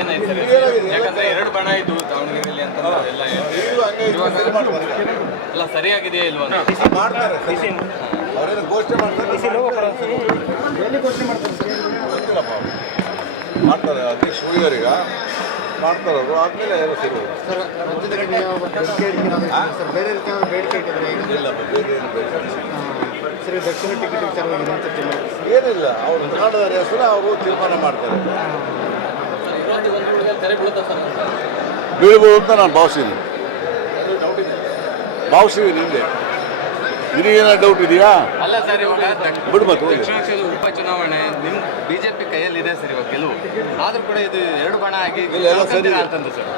ಏನಾಯ್ತು ಸರ್? ಯಾಕಂದ್ರೆ 2 ಬಣ ಇದ್ದು ದಾವಣಗೆರೆಯಲ್ಲಿ ಅಂತ ಎಲ್ಲ ಎಲ್ಲ ಸರಿಯಾಗಿದೆಯಾ ಇಲ್ವಾ ಅಂತ ಮಾಡ್ತಾರೆ. ಅವರೇನು ಘೋಷಣೆ ಮಾಡ್ತಾರೆ ಅಧ್ಯಕ್ಷ ಉಳಿದವರೀಗ ಮಾಡ್ತಾರೆ ಅವರು ಆದ್ಮೇಲೆ ಎಲ್ಲ ಸಿಗೋದು. ಬೇರೆ ರೀತಿಯ ಬೇಡಿಕೆ ಇಟ್ಟಿದ್ರೆ ಇಲ್ಲ ಬೇರೆ ಏನು ಬೇರೆ ಸರಿ ದಕ್ಷಿಣ ಟಿಕೆಟ್ ವಿಚಾರವಾಗಿ ಏನಿಲ್ಲ ಅವರು ಕನ್ನಡದ ಹೆಸರು ಅವರು ತೀರ್ಮಾನ ಮಾಡ್ತಾರೆ. ಬೀಳ್ಬೋದು ಅಂತ ನಾನು ಭಾವಿಸಿದ್ದೀನಿ ಹಿಂದೆ. ನಿನಗೇನೋ ಡೌಟ್ ಇದೆಯಾ? ಅಲ್ಲ ಸರ್, ಇವಾಗ ಬಿಡು ಮತ್ತೆ ದಕ್ಷಿಣ ಕ್ಷೇತ್ರದ ಉಪಚುನಾವಣೆ ನಿಮ್ ಬಿಜೆಪಿ ಕೈಯಲ್ಲಿ ಸರ್ ಇವಾಗ ಗೆಲುವು. ಆದ್ರೂ ಕೂಡ ಇದು 2 ಬಣ ಆಗಿ ಎಲ್ಲ ಸರಿ ಅಂತಂದ್ರೆ ಸರ್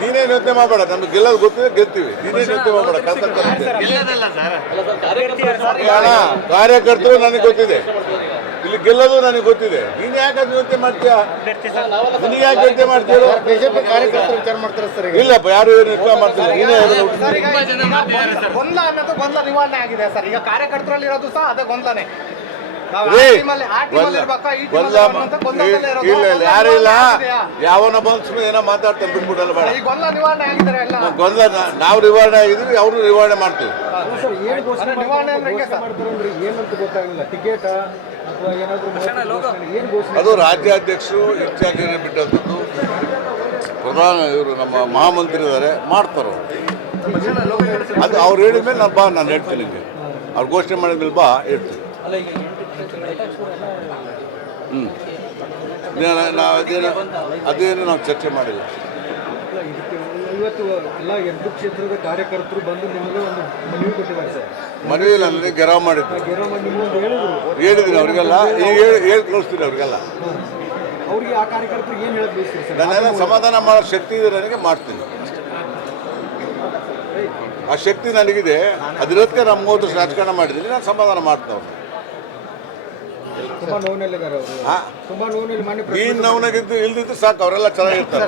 ನೀನೇ ಯೋಚನೆ ಮಾಡಬೇಡ. ನಮ್ಗೆ ಗೆಲ್ಲೋದು ಗೊತ್ತಿದೆ, ಗೆಲ್ತೀವಿ. ನೀನೇ ಯೋಚನೆ ಮಾಡಬೇಡ. ಗೆಲ್ಲೋದಲ್ಲ ಸರ್, ಕಾರ್ಯಕರ್ತರು ನನಗೆ ಗೊತ್ತಿದೆ, ಇಲ್ಲಿ ಗೆಲ್ಲೋದು ನನಗೆ ಗೊತ್ತಿದೆ. ನೀನು ಯಾಕೆ ಅದು ಯೋಚನೆ ಮಾಡ್ತೀಯಾ? ನಿನಗೆ ಯಾಕೆ ಯೋಚನೆ ಮಾಡ್ತೀರೋ? ಬಿಜೆಪಿ ಕಾರ್ಯಕರ್ತರು ವಿಚಾರ ಮಾಡ್ತಾರೆ ಸರ್. ಇಲ್ಲಪ್ಪ, ಯಾರು ಏನು ಯೋಚನೆ ಮಾಡ್ತಿಲ್ಲ. ನೀನೇ ತುಂಬಾ ಜನ ಮಾಡ್ತಿದ್ದಾರೆ ಸರ್. ಗೊಂದಲ ಅನ್ನೋದು ಗೊಂದಲ ನಿವಾರಣೆ ಆಗಿದೆ ಸರ್. ಈಗ ಕಾರ್ಯಕರ್ತರಲ್ಲಿ ಇರೋದು ಸಹ ಅದೇ ಗೊಂದಲನೇ. ಇಲ್ಲ ಯಾರು ಇಲ್ಲ, ಯಾವನ ಬಂದು ಏನೋ ಮಾತಾಡ್ತಾರೆ, ಬಿಟ್ಬಿಟ್ಟಲ್ಲ ಬೇಡ. ಗೊಂದಲ ನಾವು ನಿವಾರಣೆ ಆಗಿದ್ವಿ, ಅವರು ನಿವಾರಣೆ ಮಾಡ್ತೀವಿ. ಅದು ರಾಜ್ಯಾಧ್ಯಕ್ಷರು ಇನ್ಚಾರ್ಜ್ ಬಿಟ್ಟಂಥದ್ದು. ಪ್ರಧಾನ ಇವರು ನಮ್ಮ ಮಹಾಮಂತ್ರಿ ಇದ್ದಾರೆ, ಮಾಡ್ತಾರೆ. ಅದು ಅವ್ರು ಹೇಳಿದ ಮೇಲೆ ನಾನು ಹೇಳ್ತೀನಿ. ನಿಮಗೆ ಅವ್ರು ಘೋಷಣೆ ಮಾಡಿದ ಮೇಲೆ ಬಾ ಹೇಳ್ತೀನಿ. ಅದೇನು ನಾವು ಚರ್ಚೆ ಮಾಡಿಲ್ಲ. ಇವತ್ತು ಎಲ್ಲ 2 ಕ್ಷೇತ್ರದ ಕಾರ್ಯಕರ್ತರು ಬಂದು ನಿಮಗೆ ಒಂದು ಮನವಿ ಕೊಟ್ಟಿದ್ದಾರೆ ಸರ್. ಮನವಿಯಲ್ಲಿ ನನಗೆ ಗೆರವ್ ಮಾಡಿದ್ರು, ಹೇಳಿದ್ದೀನಿ ಅವರಿಗೆಲ್ಲ. ಈಗ ಹೇಳಿ ಕಳಿಸ್ತೀನಿ ಅವ್ರಿಗೆಲ್ಲ. ಅವ್ರಿಗೆ ಆ ಕಾರ್ಯಕರ್ತರು ಏನು ಹೇಳಕ್ ಬಯಸ್ತೀರಿ ಸರ್? ನಾನೆಲ್ಲ ಸಮಾಧಾನ ಮಾಡೋ ಶಕ್ತಿ ಇದೆ ನನಗೆ, ಮಾಡ್ತೀನಿ. ಆ ಶಕ್ತಿ ನನಗಿದೆ. ಅದಿರೋದಕ್ಕೆ ನಾನು 30 ವರ್ಷ ರಾಜಕಾರಣ ಮಾಡಿದ್ದೀನಿ. ನಾನು ಸಮಾಧಾನ ಮಾಡ್ತೀನಿ. ಅವ್ರು ತುಂಬಾ ನೋವಿನಲ್ಲಿದ್ದಾರೆ ಅವರು. ಈ ನೋವಿನಾಗಿದ್ದು ಇಲ್ದಿದ್ದು ಸಾಕು, ಅವರೆಲ್ಲ ಚೆನ್ನಾಗಿರ್ತಾರೆ.